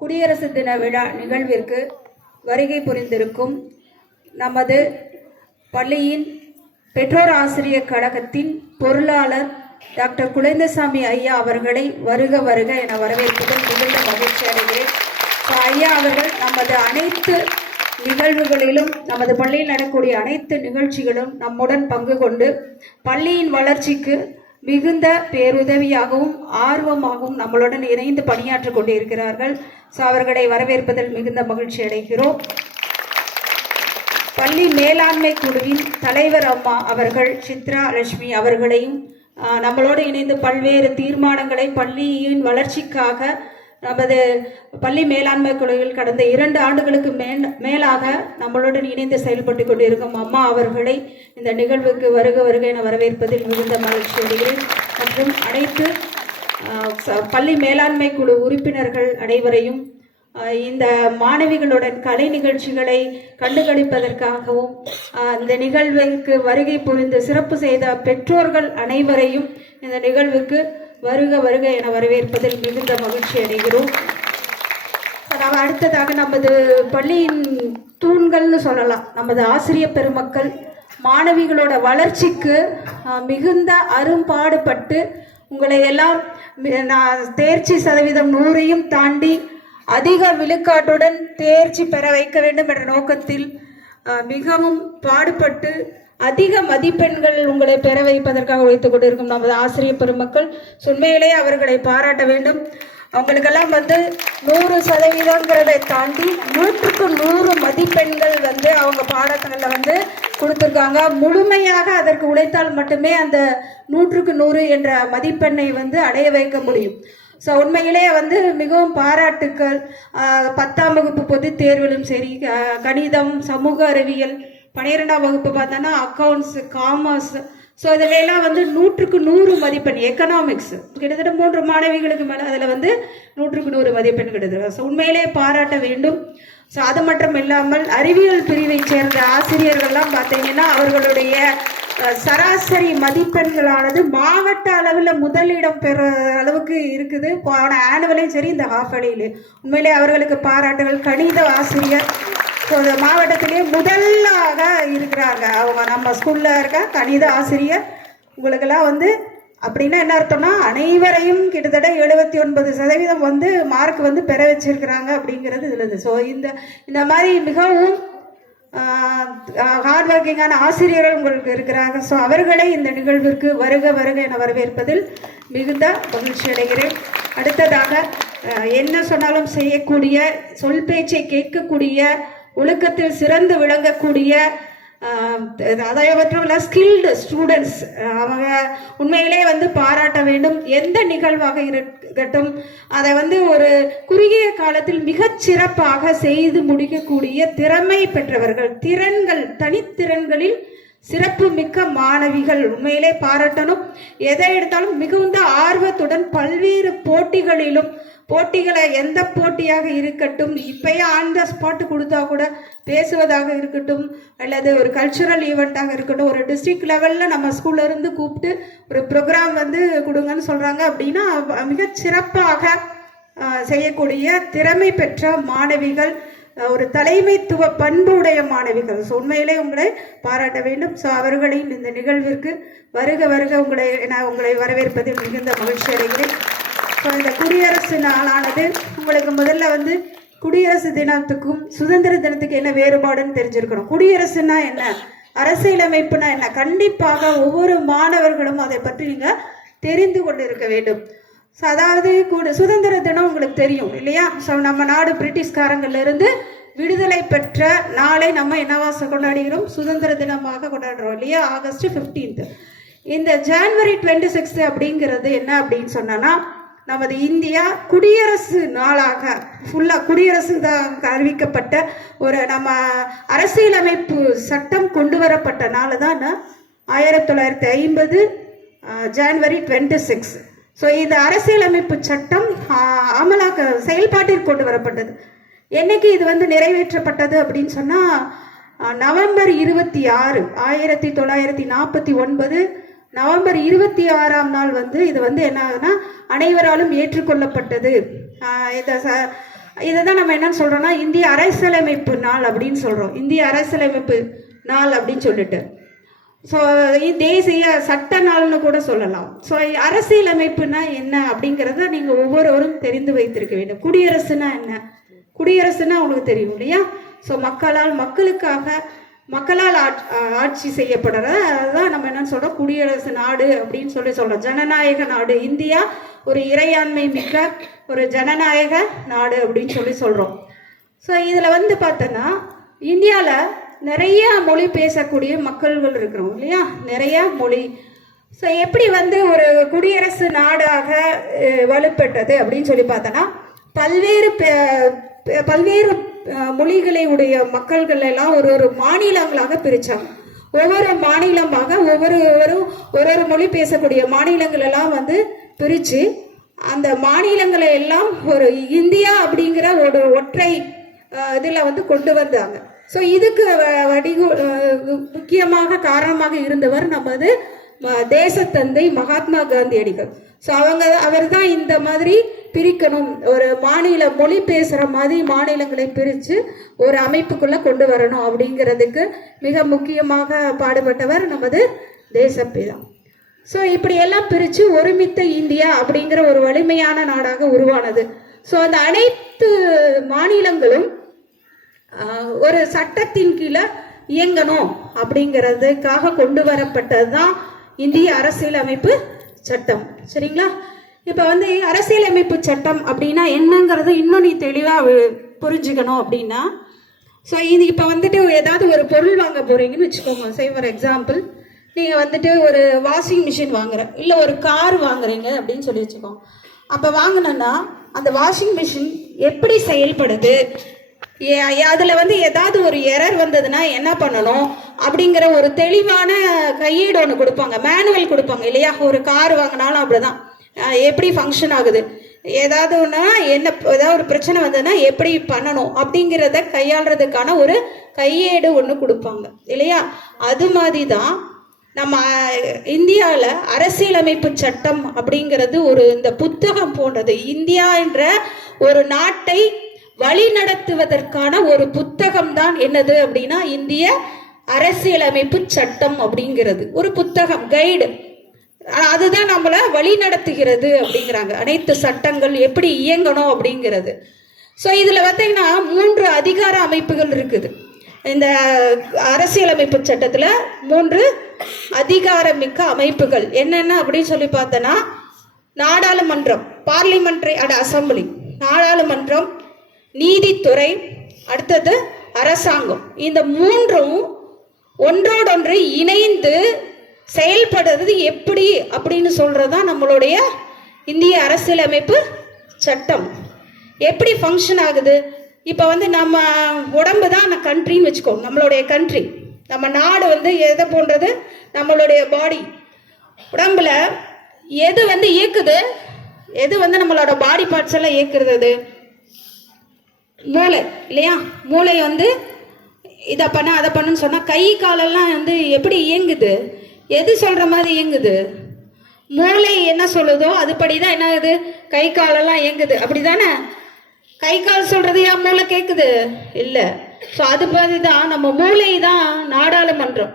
குடியரசு தின விழா நிகழ்விற்கு வருகை புரிந்திருக்கும் நமது பள்ளியின் பெற்றோர் ஆசிரியர் கழகத்தின் பொருளாளர் டாக்டர் குழந்தசாமி ஐயா அவர்களை வருக வருக என வரவேற்பதில் மிகுந்த மகிழ்ச்சி அடைகிறேன். ஐயா அவர்கள் நமது அனைத்து நிகழ்வுகளிலும் நமது பள்ளியில் நடக்கக்கூடிய அனைத்து நிகழ்ச்சிகளும் நம்முடன் பங்கு கொண்டு பள்ளியின் வளர்ச்சிக்கு மிகுந்த பேருதவியாகவும் ஆர்வமாகவும் நம்மளுடன் இணைந்து பணியாற்றிக் கொண்டிருக்கிறார்கள். ஸோ அவர்களை வரவேற்பதில் மிகுந்த மகிழ்ச்சி அடைகிறோம். பள்ளி மேலாண்மை குழுவின் தலைவர் அம்மா அவர்கள் சித்ரா லட்சுமி அவர்களையும் நம்மளோடு இணைந்து பல்வேறு தீர்மானங்களை பள்ளியின் வளர்ச்சிக்காக நமது பள்ளி மேலாண்மை குழுவில் கடந்த இரண்டு ஆண்டுகளுக்கு மேல் மேலாக நம்மளுடன் இணைந்து செயல்பட்டு கொண்டிருக்கும் அம்மா அவர்களை இந்த நிகழ்வுக்கு வருக வருக என வரவேற்பதில் மிகுந்த மகிழ்ச்சி அடைகிறேன். மற்றும் அனைத்து பள்ளி மேலாண்மை குழு உறுப்பினர்கள் அனைவரையும் இந்த மாணவிகளுடன் கலை நிகழ்ச்சிகளை கண்டுகளிப்பதற்காகவும் இந்த நிகழ்வுக்கு வருகை புரிந்து சிறப்பு செய்த பெற்றோர்கள் அனைவரையும் இந்த நிகழ்வுக்கு வருக வருக என வரவேற்பதில் மிகுந்த மகிழ்ச்சி அடைகிறோம். நாம் அடுத்ததாக நமது பள்ளியின் தூண்கள்னு சொல்லலாம். நமது ஆசிரியர் பெருமக்கள் மாணவிகளோட வளர்ச்சிக்கு மிகுந்த அரும்பாடுபட்டு உங்களை எல்லாம் நான் தேர்ச்சி சதவீதம் நூறையும் தாண்டி அதிக விழுக்காட்டுடன் தேர்ச்சி பெற வைக்க வேண்டும் என்ற நோக்கத்தில் மிகவும் பாடுபட்டு அதிக மதிப்பெண்கள் உங்களை பெற வைப்பதற்காக உழைத்துக் கொண்டிருக்கும் நமது ஆசிரியர் பெருமக்கள் உண்மையிலே அவர்களை பாராட்ட வேண்டும். அவங்களுக்கெல்லாம் வந்து நூறு சதவீதங்கிறதை தாண்டி நூற்றுக்கு நூறு மதிப்பெண்கள் வந்து அவங்க பாடங்களில் வந்து கொடுத்துருக்காங்க. முழுமையாக அதற்கு உழைத்தால் மட்டுமே அந்த நூற்றுக்கு நூறு என்ற மதிப்பெண்ணை வந்து அடைய வைக்க முடியும். ஸோ உண்மையிலே வந்து மிகவும் பாராட்டுக்கள். பத்தாம் வகுப்பு பொது தேர்விலும் சரி கணிதம் சமூக அறிவியல் பன்னிரெண்டாம் வகுப்பு பார்த்தோன்னா அக்கௌண்ட்ஸ் காமர்ஸ் ஸோ இதில் எல்லாம் வந்து நூற்றுக்கு நூறு மதிப்பெண் எக்கனாமிக்ஸ் கிட்டத்தட்ட மூன்று மாணவிகளுக்கு மேலே அதில் வந்து நூற்றுக்கு நூறு மதிப்பெண் கிடைத்தது. ஸோ உண்மையிலே பாராட்ட வேண்டும். ஸோ அது மட்டும் இல்லாமல் அறிவியல் பிரிவை சேர்ந்த ஆசிரியர்கள்லாம் பார்த்தீங்கன்னா அவர்களுடைய சராசரி மதிப்பெண்களானது மாவட்ட அளவில் முதலிடம் பெற அளவுக்கு இருக்குது. போன ஆனுவலையும் சரி இந்த ஹாஃப் அலிலையும் உண்மையிலே அவர்களுக்கு பாராட்டுகள். கணித ஆசிரியர் மாவட்டத்திலேயே முதலாக இருக்கிறாங்க. அவங்க நம்ம ஸ்கூலில் இருக்க கணித ஆசிரியர். உங்களுக்கெல்லாம் வந்து அப்படின்னா என்ன அர்த்தம்னா அனைவரையும் கிட்டத்தட்ட எழுபத்தி ஒன்பது சதவீதம் வந்து மார்க் வந்து பெற வச்சிருக்கிறாங்க அப்படிங்கிறது இதில் ஸோ இந்த இந்த மாதிரி மிகவும் ஹார்ட் ஒர்க்கிங்கான ஆசிரியர்கள் உங்களுக்கு இருக்கிறாங்க. ஸோ அவர்களை இந்த நிகழ்விற்கு வருக வருக என வரவேற்பதில் மிகுந்த மகிழ்ச்சி அடைகிறேன். அடுத்ததாக என்ன சொன்னாலும் செய்யக்கூடிய சொல் பேச்சை கேட்கக்கூடிய ஒழுக்கத்தில் சிறந்து விளங்கக்கூடிய ஆஹ், மற்றும் மட்டும் ஸ்கில்டு ஸ்டூடெண்ட்ஸ் அவங்க உண்மையிலே வந்து பாராட்ட வேண்டும். எந்த நிகழ்வாக இருக்கட்டும் அதை வந்து ஒரு குறுகிய காலத்தில் மிகச் சிறப்பாக செய்து முடிக்கக்கூடிய திறமை பெற்றவர்கள் திறன்கள் தனித்திறன்களில் சிறப்பு மிக்க மாணவிகள் உண்மையிலே பாராட்டணும். எதை எடுத்தாலும் மிகுந்த ஆர்வத்துடன் பல்வேறு போட்டிகளிலும் போட்டிகளை எந்த போட்டியாக இருக்கட்டும் இப்பயே ஆன் த ஸ்பாட் கொடுத்தா கூட பேசுவதாக இருக்கட்டும் அல்லது ஒரு கல்ச்சுரல் ஈவெண்ட்டாக இருக்கட்டும் ஒரு டிஸ்ட்ரிக்ட் லெவலில் நம்ம ஸ்கூல்ல இருந்து கூப்பிட்டு ஒரு ப்ரோக்ராம் வந்து கொடுங்கன்னு சொல்கிறாங்க அப்படின்னா மிகச் சிறப்பாக செய்யக்கூடிய திறமை பெற்ற மாணவிகள் ஒரு தலைமைத்துவ பண்பு உடைய மாணவிகள். ஸோ உண்மையிலே உங்களை பாராட்ட வேண்டும். ஸோ அவர்களின் இந்த நிகழ்விற்கு வருக வருக உங்களை நான் உங்களை வரவேற்பதில் மிகுந்த மகிழ்ச்சி அடைகிறேன். ஸோ இந்த குடியரசு நாளானது உங்களுக்கு முதல்ல வந்து குடியரசு தினத்துக்கும் சுதந்திர தினத்துக்கு என்ன வேறுபாடுன்னு தெரிஞ்சிருக்கணும். குடியரசுனா என்ன? அரசியலமைப்புனா என்ன? கண்டிப்பாக ஒவ்வொரு மாணவர்களும் அதை பற்றி நீங்கள் தெரிந்து கொண்டு இருக்க வேண்டும். ஸோ அதாவது கூட சுதந்திர தினம் உங்களுக்கு தெரியும் இல்லையா? ஸோ நம்ம நாடு பிரிட்டிஷ்காரங்கள்ல இருந்து விடுதலை பெற்ற நாளை நம்ம என்னவா கொண்டாடுகிறோம்? சுதந்திர தினமாக கொண்டாடுறோம் இல்லையா? ஆகஸ்ட் 15th இந்த ஜான்வரி டுவெண்ட்டி சிக்ஸ்த் அப்படிங்கிறது என்ன அப்படின்னு சொன்னோன்னா நமது இந்தியா குடியரசு நாளாக ஃபுல்லாக குடியரசு தான் அறிவிக்கப்பட்ட ஒரு நம்ம அரசியலமைப்பு சட்டம் கொண்டு வரப்பட்ட நாள் தான் ஆயிரத்தி தொள்ளாயிரத்தி ஐம்பது ஜான்வரி டுவெண்ட்டி சிக்ஸ் ஸோ இந்த அரசியலமைப்பு சட்டம் அமலாக்க செயல்பாட்டிற்கு கொண்டு வரப்பட்டது. என்னைக்கு இது வந்து நிறைவேற்றப்பட்டது அப்படின்னு சொன்னால் நவம்பர் இருபத்தி ஆறு ஆயிரத்தி தொள்ளாயிரத்தி நாற்பத்தி ஒன்பது நவம்பர் இருபத்தி ஆறாம் நாள் வந்து இது வந்து என்ன ஆகுதுன்னா அனைவராலும் ஏற்றுக்கொள்ளப்பட்டது. இதை ச இதை தான் நம்ம என்னன்னு சொல்கிறோன்னா இந்திய அரசியலமைப்பு நாள் அப்படின்னு சொல்கிறோம் இந்திய அரசியலமைப்பு நாள் அப்படின்னு சொல்லிட்டு. ஸோ தேசிய சட்ட நாள்னு கூட சொல்லலாம். ஸோ அரசியலமைப்புனா என்ன அப்படிங்கிறத நீங்கள் ஒவ்வொருவரும் தெரிந்து வைத்திருக்க வேண்டும். குடியரசுனா என்ன? குடியரசுனா உங்களுக்கு தெரியும் இல்லையா? ஸோ மக்களால் மக்களுக்காக மக்களால் ஆட்சி செய்யப்படுற அதுதான் நம்ம என்னன்னு சொல்றோம் குடியரசு நாடு அப்படின்னு சொல்லி சொல்றோம். ஜனநாயக நாடு. இந்தியா ஒரு இறையாண்மை மிக்க ஒரு ஜனநாயக நாடு அப்படின்னு சொல்லி சொல்றோம். ஸோ இதில் வந்து பார்த்தோன்னா இந்தியாவில் நிறைய மொழி பேசக்கூடிய மக்கள்கள் இருக்கிறோம் இல்லையா? நிறைய மொழி. ஸோ எப்படி வந்து ஒரு குடியரசு நாடாக வலுப்பெற்றது அப்படின்னு சொல்லி பார்த்தோன்னா பல்வேறு பல்வேறு மொழிகளை உடைய மக்கள்கள் எல்லாம் ஒரு ஒரு மாநிலங்களாக பிரித்தாங்க ஒவ்வொரு மாநிலமாக ஒவ்வொரு ஒரு ஒரு ஒரு மொழி பேசக்கூடிய மாநிலங்கள் எல்லாம் வந்து பிரித்து அந்த மாநிலங்களை எல்லாம் ஒரு இந்தியா அப்படிங்கிற ஒரு ஒற்றை இதில் வந்து கொண்டு வந்தாங்க. ஸோ இதுக்கு வ- வடிகு முக்கியமாக காரணமாக இருந்தவர் நமது தேசத்தந்தை மகாத்மா காந்தியடிகள். ஸோ அவங்க அவர் தான் இந்த மாதிரி பிரிக்கணும். ஒரு மாநில மொழி பேசுகிற மாதிரி மாநிலங்களை பிரித்து ஒரு அமைப்புக்குள்ளே கொண்டு வரணும் அப்படிங்கிறதுக்கு மிக முக்கியமாக பாடுபட்டவர் நமது தேசப்பிதா. ஸோ இப்படியெல்லாம் பிரித்து ஒருமித்த இந்தியா அப்படிங்கிற ஒரு வலிமையான நாடாக உருவானது. ஸோ அந்த அனைத்து மாநிலங்களும் ஒரு சட்டத்தின் கீழே இயங்கணும் அப்படிங்கிறதுக்காக கொண்டு வரப்பட்டது தான் இந்திய அரசியலமைப்பு சட்டம். சரிங்களா? இப்போ வந்து அரசியலமைப்பு சட்டம் அப்படின்னா என்னங்கிறது இன்னும் நீ தெளிவாக புரிஞ்சுக்கணும் அப்படின்னா ஸோ இது இப்போ வந்துட்டு ஏதாவது ஒரு பொருள் வாங்க போகிறீங்கன்னு வச்சுக்கோங்க. சே ஃபார் எக்ஸாம்பிள் நீங்கள் வந்துட்டு ஒரு வாஷிங் மிஷின் வாங்குற இல்லை ஒரு கார் வாங்குறீங்க அப்படின்னு சொல்லி வச்சுக்கோங்க. அப்போ வாங்கினோன்னா அந்த வாஷிங் மிஷின் எப்படி செயல்படுது? அதில் வந்து ஏதாவது ஒரு எரர் வந்ததுன்னா என்ன பண்ணணும்? அப்படிங்கிற ஒரு தெளிவான கையேடு ஒன்று கொடுப்பாங்க. மேனுவல் கொடுப்பாங்க இல்லையா? ஒரு கார் வாங்கினாலும் அப்படிதான். எப்படி ஃபங்க்ஷன் ஆகுது? ஏதாவது ஒன்றா என்ன ஏதாவது ஒரு பிரச்சனை வந்ததுன்னா எப்படி பண்ணணும்? அப்படிங்கிறத கையாளுறதுக்கான ஒரு கையேடு ஒன்று கொடுப்பாங்க. இல்லையா? அது மாதிரி தான் நம்ம இந்தியாவில் அரசியலமைப்பு சட்டம் அப்படிங்கிறது ஒரு இந்த புத்தகம் போன்றது. இந்தியா என்ற ஒரு நாட்டை வழிநடத்துவதற்கான ஒரு புத்தகம் தான் என்னது அப்படின்னா இந்திய அரசியலமைப்பு சட்டம் அப்படிங்கிறது. ஒரு புத்தகம் கைடு அதுதான் நம்மளை வழி நடத்துகிறது அப்படிங்கிறாங்க. அனைத்து சட்டங்கள் எப்படி இயங்கணும் அப்படிங்கிறது. ஸோ இதில் பார்த்தீங்கன்னா மூன்று அதிகார அமைப்புகள் இருக்குது. இந்த அரசியலமைப்பு சட்டத்தில் மூன்று அதிகாரமிக்க அமைப்புகள். என்னென்ன அப்படின்னு சொல்லி பார்த்தோன்னா நாடாளுமன்றம் பார்லிமெண்ட்ரி அண்ட் அசம்பிளி. நாடாளுமன்றம் நீதித்துறை அடுத்தது அரசாங்கம். இந்த மூன்றும் ஒன்றோடொன்று இணைந்து செயல்படுறது எப்படி அப்படின்னு சொல்கிறது தான் நம்மளுடைய இந்திய அரசியலமைப்பு சட்டம். எப்படி ஃபங்க்ஷன் ஆகுது? இப்போ வந்து நம்ம உடம்பு தான் கண்ட்ரின்னு வச்சுக்கோ நம்மளுடைய கண்ட்ரி நம்ம நாடு வந்து எதை போன்றது? நம்மளுடைய பாடி உடம்புல எது வந்து இயக்குது? எது வந்து நம்மளோட பாடி பார்ட்ஸ் எல்லாம் இயக்குறது அது? மூளை இல்லையா? மூளை வந்து இதை பண்ண அதை பண்ணுன்னு சொன்னால் கை காலெல்லாம் வந்து எப்படி இயங்குது? எது சொல்கிற மாதிரி இயங்குது? மூளை என்ன சொல்லுதோ அதுபடி தான் என்ன ஆகுது கை காலெல்லாம் இயங்குது. அப்படி தானே கை கால் சொல்கிறது ஏன் மூளை கேட்குது இல்லை. ஸோ அது மாதிரி தான் நம்ம மூளை தான் நாடாளுமன்றம்.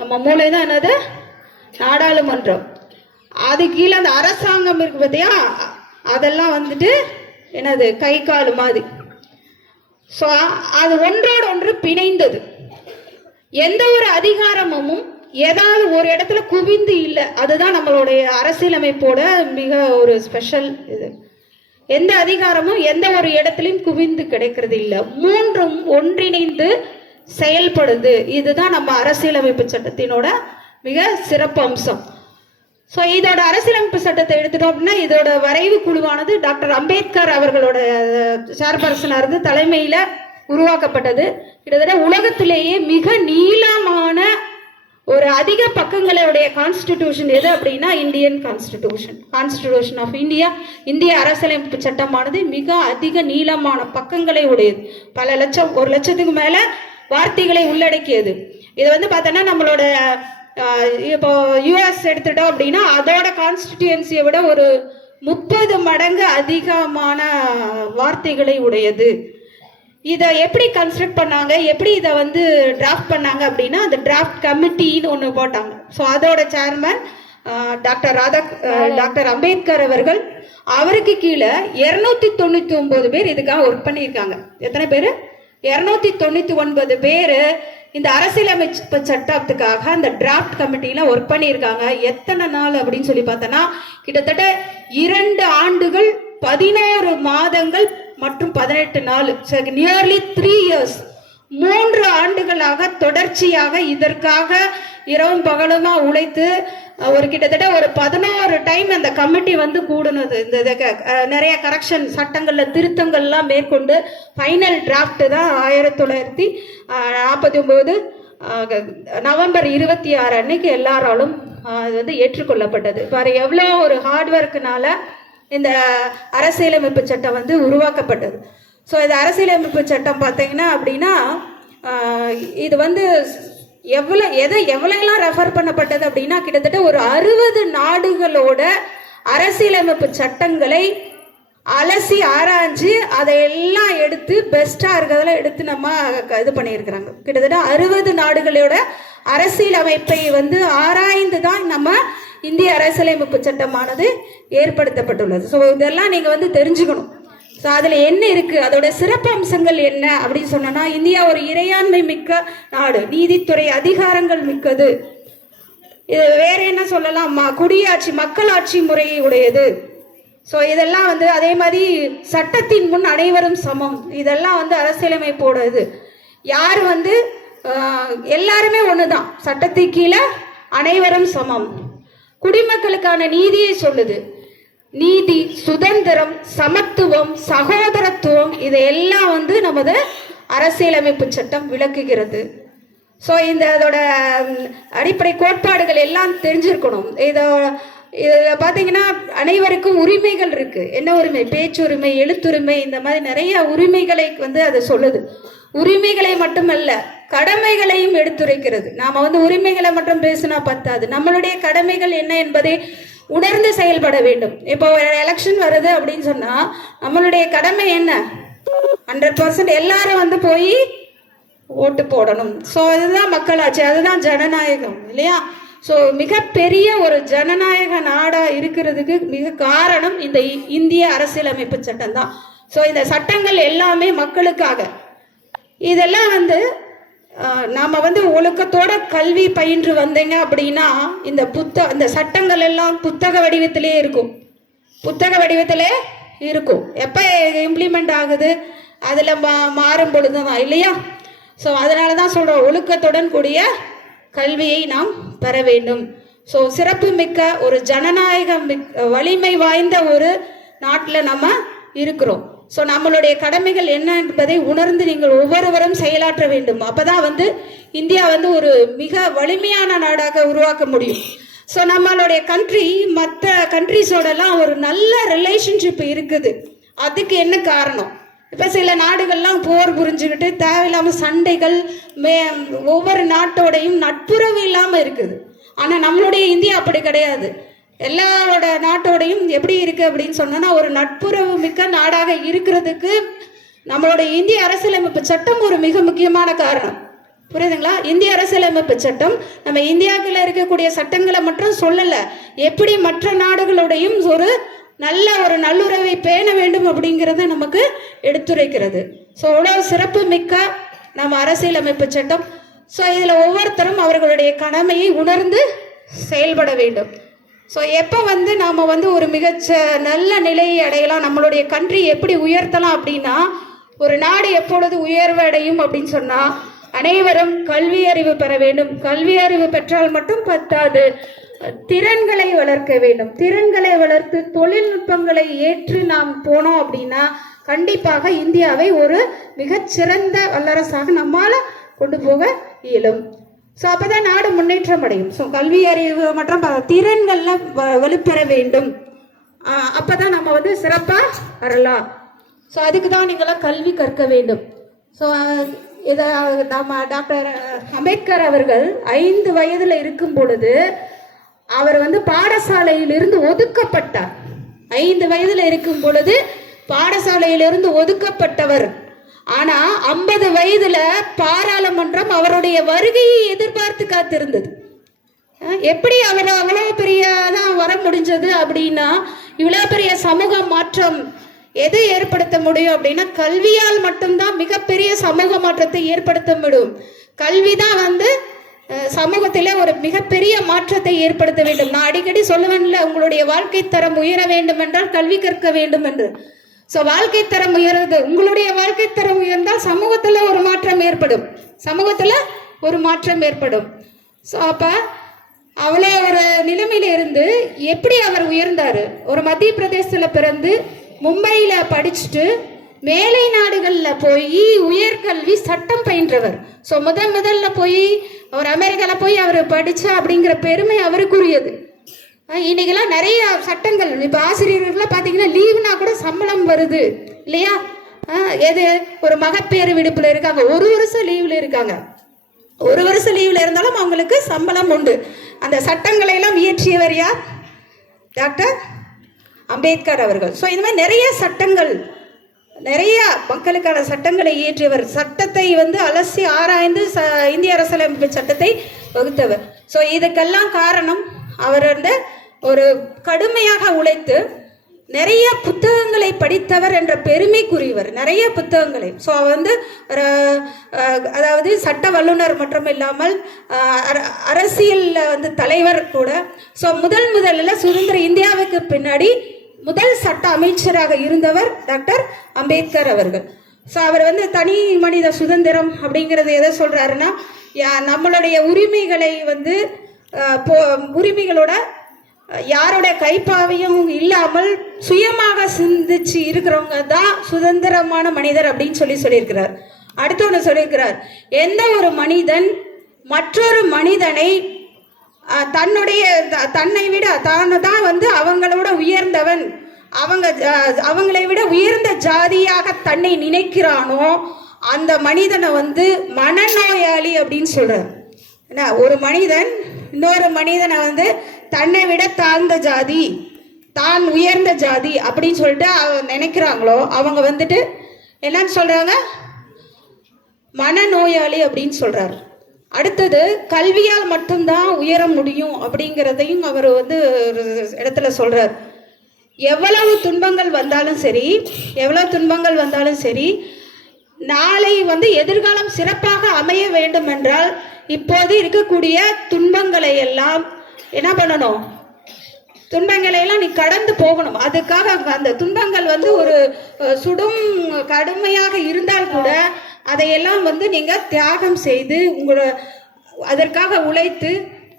நம்ம மூளை தான் என்னது? நாடாளுமன்றம். அது கீழே அந்த அரசாங்கம் இருக்கு பார்த்தியா அதெல்லாம் வந்துட்டு என்னது? கை கால் மாதிரி. ஸோ அது ஒன்றோடு ஒன்று பிணைந்தது. எந்த ஒரு அதிகாரமும் ஏதாவது ஒரு இடத்துல குவிந்து இல்லை. அதுதான் நம்மளுடைய அரசியலமைப்போட மிக ஒரு ஸ்பெஷல் இது. எந்த அதிகாரமும் எந்த ஒரு இடத்துலையும் குவிந்து கிடைக்கிறது இல்லை. மூன்றும் ஒன்றிணைந்து செயல்படுது. இதுதான் நம்ம அரசியலமைப்பு சட்டத்தினோட மிக சிறப்பு அம்சம். ஸோ இதோட அரசியலமைப்பு சட்டத்தை எடுத்துட்டோம் அப்படின்னா இதோட வரைவு குழுவானது டாக்டர் அம்பேத்கர் அவர்களோட சேர்பர்சனாக இருந்து தலைமையில் உருவாக்கப்பட்டது. கிட்டத்தட்ட உலகத்திலேயே மிக நீளமான ஒரு அதிக பக்கங்களுடைய கான்ஸ்டிடியூஷன் எது அப்படின்னா Indian constitution constitution of India இந்திய அரசியலமைப்பு சட்டமானது மிக அதிக நீளமான பக்கங்களை உடையது. பல லட்சம் ஒரு லட்சத்துக்கு மேல வார்த்தைகளை உள்ளடக்கியது. இது வந்து பார்த்தோன்னா நம்மளோட இப்போ யூஎஸ் எடுத்துட்டோம் அப்படின்னா அதோட கான்ஸ்டிடியூன்சியை விட ஒரு முப்பது மடங்கு அதிகமான வார்த்தைகளை உடையது. இதை எப்படி கன்ஸ்ட்ரக்ட் பண்ணாங்க? எப்படி இதை வந்து டிராஃப்ட் பண்ணாங்க அப்படின்னா அந்த டிராஃப்ட் கமிட்டின்னு ஒன்று போட்டாங்க. ஸோ அதோட chairman doctor Radha doctor Ambedkar அவர்கள் அவருக்கு கீழே இரநூத்தி தொண்ணூற்றி ஒன்பது பேர் இதுக்காக ஒர்க் பண்ணியிருக்காங்க. எத்தனை பேர்? இரநூத்தி தொண்ணூற்றி ஒன்பது பேர் இந்த அரசியலமைப்பு சட்டத்துக்காக அந்த டிராஃப்ட் கமிட்டியில் ஒர்க் பண்ணியிருக்காங்க. எத்தனை நாள் அப்படின்னு சொல்லி பார்த்தோன்னா கிட்டத்தட்ட இரண்டு ஆண்டுகள் பதினோரு மாதங்கள் மற்றும் பதினெட்டு நாள் நியர்லி த்ரீ இயர்ஸ் மூன்று ஆண்டுகளாக தொடர்ச்சியாக இதற்காக இரவும் பகலுமா உழைத்து ஒரு கிட்டத்தட்ட ஒரு பதினோரு டைம் அந்த கமிட்டி வந்து கூடுனது. இந்த க- நிறைய கரெக்ஷன் சட்டங்களில் திருத்தங்கள்லாம் மேற்கொண்டு ஃபைனல் டிராஃப்ட் தான் ஆயிரத்தி தொள்ளாயிரத்தி நாற்பத்தி ஒம்பது நவம்பர் இருபத்தி ஆறு அன்னைக்கு எல்லாராலும் அது வந்து ஏற்றுக்கொள்ளப்பட்டது. பாரு எவ்வளோ ஒரு ஹார்ட் ஒர்க்குனால இந்த அரசியலமைப்பு சட்டம் வந்து உருவாக்கப்பட்டது. ஸோ இந்த அரசியலமைப்பு சட்டம் பார்த்தீங்கன்னா அப்படின்னா இது வந்து எவ்வளோ எதை எவ்வளோலாம் ரெஃபர் பண்ணப்பட்டது அப்படின்னா கிட்டத்தட்ட ஒரு அறுபது நாடுகளோட அரசியலமைப்பு சட்டங்களை அலசி ஆராய்ஞ்சு அதையெல்லாம் எடுத்து பெஸ்ட்டாக இருக்கிறதெல்லாம் எடுத்து நம்ம இது பண்ணியிருக்கிறாங்க. கிட்டத்தட்ட அறுபது நாடுகளோட அரசியலமைப்பை வந்து ஆராய்ந்து தான் நம்ம இந்திய அரசியலமைப்பு சட்டமானது ஏற்படுத்தப்பட்டுள்ளது. ஸோ இதெல்லாம் நீங்கள் வந்து தெரிஞ்சுக்கணும். ஸோ அதில் என்ன இருக்குது அதோட சிறப்பு அம்சங்கள் என்ன? அப்படின்னு சொன்னோன்னா இந்தியா ஒரு இறையாண்மை மிக்க நாடு. நீதித்துறை அதிகாரங்கள் மிக்கது. இது வேற என்ன சொல்லலாம்? ம- குடியாட்சி மக்களாட்சி முறை உடையது. ஸோ இதெல்லாம் வந்து அதே மாதிரி சட்டத்தின் முன் அனைவரும் சமம். இதெல்லாம் வந்து அரசியலமைப்போட இது யார் வந்து எல்லாருமே ஒன்று தான் சட்டத்துக்கு கீழே அனைவரும் சமம். குடிமக்களுக்கான நீதியை சொல்லுது. நீதி சுதந்திரம் சமத்துவம் சகோதரத்துவம் இதையெல்லாம் வந்து நமது அரசியலமைப்பு சட்டம் விளக்குகிறது. ஸோ இந்த அதோட அடிப்படை கோட்பாடுகள் எல்லாம் தெரிஞ்சிருக்கணும். இதோ இதில் பார்த்தீங்கன்னா அனைவருக்கும் உரிமைகள் இருக்குது என்ன உரிமை? பேச்சுரிமை எழுத்துரிமை இந்த மாதிரி நிறைய உரிமைகளை வந்து அதை சொல்லுது. உரிமைகளை மட்டுமல்ல கடமைகளையும் எடுத்துரைக்கிறது. நாம வந்து உரிமைகளை மட்டும் பேசினா பத்தாது. நம்மளுடைய கடமைகள் என்ன என்பதை உணர்ந்து செயல்பட வேண்டும். இப்போ ஒரு எலெக்ஷன் வருது அப்படின்னு சொன்னா நம்மளுடைய கடமை என்ன? ஹண்ட்ரட் பர்சன்ட் எல்லாரும் வந்து போய் ஓட்டு போடணும். ஸோ அதுதான் மக்களாட்சி அதுதான் ஜனநாயகம் இல்லையா? ஸோ மிகப்பெரிய ஒரு ஜனநாயக நாடாக இருக்கிறதுக்கு மிக காரணம் இந்த இந்திய அரசியலமைப்பு சட்டம் தான் ஸோ இந்த சட்டங்கள் எல்லாமே மக்களுக்காக. இதெல்லாம் வந்து நாம் வந்து ஒழுக்கத்தோட கல்வி பயின்று வந்தீங்க அப்படின்னா இந்த புத்த இந்த சட்டங்கள் எல்லாம் புத்தக வடிவத்திலே இருக்கும். புத்தக வடிவத்திலே இருக்கும். எப்போ இம்ப்ளிமெண்ட் ஆகுது? அதில் மா மாறும் பொழுது தான் இல்லையா? ஸோ அதனால தான் சொல்கிறோம் ஒழுக்கத்துடன் கூடிய கல்வியை நாம் பெற வேண்டும். ஸோ சிறப்பு மிக்க ஒரு ஜனநாயக மிக் வலிமை வாய்ந்த ஒரு நாட்டில் நம்ம இருக்கிறோம். ஸோ நம்மளுடைய கடமைகள் என்ன என்பதை உணர்ந்து நீங்கள் ஒவ்வொருவரும் செயலாற்ற வேண்டும். அப்பதான் வந்து இந்தியா வந்து ஒரு மிக வலிமையான நாடாக உருவாக்க முடியும். ஸோ நம்மளுடைய கண்ட்ரி மற்ற கண்ட்ரிஸோடலாம் ஒரு நல்ல ரிலேஷன்ஷிப் இருக்குது. அதுக்கு என்ன காரணம்? இப்போ சில நாடுகள்லாம் போர் புரிஞ்சுக்கிட்டு தேவையில்லாமல் சண்டைகள் மே ஒவ்வொரு நாட்டோடையும் நட்புறவு இல்லாமல் இருக்குது. ஆனால் நம்மளுடைய இந்தியா அப்படி கிடையாது. எல்லாரோட நாட்டோடையும் எப்படி இருக்குது அப்படின்னு சொன்னோன்னா ஒரு நட்புறவு மிக்க நாடாக இருக்கிறதுக்கு நம்மளுடைய இந்திய அரசியலமைப்பு சட்டம் ஒரு மிக முக்கியமான காரணம். புரியுதுங்களா? இந்திய அரசியலமைப்பு சட்டம் நம்ம இந்தியாவில் இருக்கக்கூடிய சட்டங்களை மட்டும் சொல்லலை. எப்படி மற்ற நாடுகளோடையும் ஒரு நல்ல ஒரு நல்லுறவை பேண வேண்டும் அப்படிங்கிறத நமக்கு எடுத்துரைக்கிறது. ஸோ அவ்வளோ சிறப்பு மிக்க நம்ம அரசியலமைப்பு சட்டம். ஸோ இதில் ஒவ்வொருத்தரும் அவர்களுடைய கடமையை உணர்ந்து செயல்பட வேண்டும். ஸோ எப்போ வந்து நாம் வந்து ஒரு மிகச்ச நல்ல நிலையை அடையலாம்? நம்மளுடைய கண்ட்ரி எப்படி உயர்த்தலாம் அப்படின்னா ஒரு நாடு எப்பொழுது உயர்வு அடையும் அப்படின்னு சொன்னால் அனைவரும் கல்வி அறிவு பெற வேண்டும். கல்வி அறிவு பெற்றால் மட்டும் பத்தாது. திறன்களை வளர்க்க வேண்டும். திறன்களை வளர்த்து தொழில்நுட்பங்களை ஏற்று நாம் போனோம் அப்படின்னா கண்டிப்பாக இந்தியாவை ஒரு மிகச்சிறந்த வல்லரசாக நம்மால் கொண்டு போக இயலும். ஸோ அப்போ தான் நாடு முன்னேற்றம் அடையும். ஸோ கல்வி அறிவு மற்றும் ப- திறன்கள்ல வ- வலுப்பெற வேண்டும். அப்போ தான் நம்ம வந்து சிறப்பாக வரலாம். ஸோ அதுக்கு தான் நீங்களாம் கல்வி கற்க வேண்டும். ஸோ இதை நம்ம டாக்டர் அம்பேத்கர் அவர்கள் ஐந்து வயதில் இருக்கும் பொழுது அவர் வந்து பாடசாலையிலிருந்து ஒதுக்கப்பட்டார். ஐந்து வயதில் இருக்கும் பொழுது பாடசாலையிலிருந்து ஒதுக்கப்பட்டவர். ஆனா ஐம்பது வயதுல பாராளுமன்றம் அவருடைய வருகையை எதிர்பார்த்து காத்திருந்தது. எப்படி அவர் அவ்வளோ பெரியதான் வர முடிஞ்சது அப்படின்னா இவ்வளோ பெரிய சமூக மாற்றம் எதை ஏற்படுத்த முடியும் அப்படின்னா கல்வியால் மட்டும்தான் மிகப்பெரிய சமூக மாற்றத்தை ஏற்படுத்த முடியும். கல்வி தான் வந்து சமூகத்தில் ஒரு மிகப்பெரிய மாற்றத்தை ஏற்படுத்த வேண்டும். நான் அடிக்கடி சொல்லுவேன்ல உங்களுடைய வாழ்க்கை தரம் உயர வேண்டும் என்றால் கல்வி கற்க வேண்டும் என்று ஸோ வாழ்க்கை தரம் உயர்றது உங்களுடைய வாழ்க்கை தரம் உயர்ந்தால் சமூகத்தில் ஒரு மாற்றம் ஏற்படும். சமூகத்தில் ஒரு மாற்றம் ஏற்படும். ஸோ அப்போ அவ்வளோ ஒரு நிலைமையில இருந்து எப்படி அவர் உயர்ந்தார்? ஒரு மத்திய பிரதேசத்தில் பிறந்து மும்பையில் படிச்சுட்டு மேலை நாடுகளில் போய் உயர்கல்வி சட்டம் பயின்றவர். ஸோ முதன் முதல்ல போய் அவர் அமெரிக்காவில் போய் அவர் படித்தா அப்படிங்கிற பெருமை அவருக்குரியது. இன்றைக்கெல்லாம் நிறைய சட்டங்கள். இப்போ ஆசிரியர்கள்லாம் பார்த்தீங்கன்னா லீவுனா கூட சம்பளம் வருது. இல்லையா? எது? ஒரு மகப்பேறு விடுப்பில் இருக்காங்க. ஒரு வருஷம் லீவில் இருக்காங்க. ஒரு வருஷம் லீவில் இருந்தாலும் அவங்களுக்கு சம்பளம் உண்டு. அந்த சட்டங்களை எல்லாம் இயற்றியவர் யார்? டாக்டர் அம்பேத்கர் அவர்கள். ஸோ இந்த மாதிரி நிறைய சட்டங்கள் நிறைய மக்களுக்கான சட்டங்களை இயற்றியவர். சட்டத்தை வந்து அலசி ஆராய்ந்து ச இந்திய அரசியலமைப்பு சட்டத்தை வகுத்தவர். ஸோ இதுக்கெல்லாம் காரணம் அவர் வந்து ஒரு கடுமையாக உழைத்து நிறைய புத்தகங்களை படித்தவர் என்ற பெருமைக்குரியவர். நிறைய புத்தகங்களை. ஸோ வந்து அதாவது சட்ட வல்லுனர் மட்டும் இல்லாமல் அரசியலில் வந்து தலைவர் கூட. ஸோ முதல் முதலில் சுதந்திர இந்தியாவுக்கு பின்னாடி முதல் சட்ட அமைச்சராக இருந்தவர் டாக்டர் அம்பேத்கர் அவர்கள். ஸோ அவர் வந்து தனி மனித சுதந்திரம் அப்படிங்கிறது எதை சொல்கிறாருன்னா நம்மளுடைய உரிமைகளை வந்து போ உரிமைகளோட அஹ், யாரோட கைப்பாவையும் இல்லாமல் சுயமாக சிந்திச்சு இருக்கிறவங்க தான் சுதந்திரமான மனிதர் அப்படின்னு சொல்லி சொல்லியிருக்கிறார். அடுத்து ஒன்று சொல்லியிருக்கிறார். எந்த ஒரு மனிதன் மற்றொரு மனிதனை தன்னுடைய தன்னை விட தான் தான் வந்து அவங்களோட உயர்ந்தவன். அவங்க அவங்களை விட உயர்ந்த ஜாதியாக தன்னை நினைக்கிறானோ அந்த மனிதனை வந்து மனநோயாளி அப்படின்னு சொல்கிறார் என்ன ஒரு மனிதன் இன்னொரு மனிதனை வந்து தன்னை விட தாழ்ந்த ஜாதி தான் உயர்ந்த ஜாதி அப்படின்னு சொல்லிட்டு அவ நினைக்கிறாங்களோ அவங்க வந்துட்டு என்னன்னு சொல்கிறாங்க மனநோயாளி அப்படின்னு சொல்கிறாரு அடுத்தது கல்வியால் மட்டும்தான் உயர முடியும் அப்படிங்கிறதையும் அவர் வந்து ஒரு இடத்துல சொல்கிறார் எவ்வளவு துன்பங்கள் வந்தாலும் சரி எவ்வளவு துன்பங்கள் வந்தாலும் சரி நாளை வந்து எதிர்காலம் சிறப்பாக அமைய வேண்டும் என்றால் இப்போது இருக்கக்கூடிய துன்பங்களை எல்லாம் என்ன பண்ணணும்? துன்பங்களை எல்லாம் நீ கடந்து போகணும். அதுக்காக அந்த துன்பங்கள் வந்து ஒரு சுடும் கடுமையாக இருந்தால் கூட அதையெல்லாம் வந்து நீங்க தியாகம் செய்து உங்களோட அதற்காக உழைத்து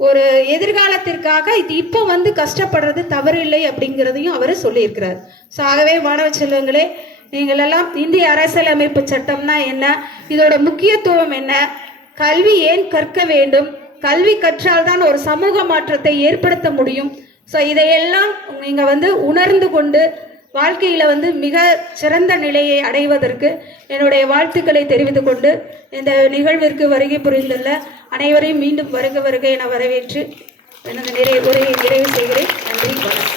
ஒரு எதிர்காலத்திற்காக இது இப்போ வந்து கஷ்டப்படுறது தவறில்லை அப்படிங்கிறதையும் அவர் சொல்லியிருக்கிறார். ஸோ ஆகவே மாணவ செல்வங்களே நீங்களெல்லாம் இந்திய அரசியலமைப்பு சட்டம்னா என்ன? இதோட முக்கியத்துவம் என்ன? கல்வி ஏன் கற்க வேண்டும்? கல்வி கற்றால் தான் ஒரு சமூக மாற்றத்தை ஏற்படுத்த முடியும். ஸோ இதையெல்லாம் நீங்கள் வந்து உணர்ந்து கொண்டு வாழ்க்கையில் வந்து மிக சிறந்த நிலையை அடைவதற்கு என்னுடைய வாழ்த்துக்களை தெரிவித்து கொண்டு இந்த நிகழ்விற்கு வருகை புரிந்துள்ள அனைவரையும் மீண்டும் வருக வருக என வரவேற்று எனது நிறை உரையை நிறைவு செய்கிறேன். நன்றி வணக்கம்.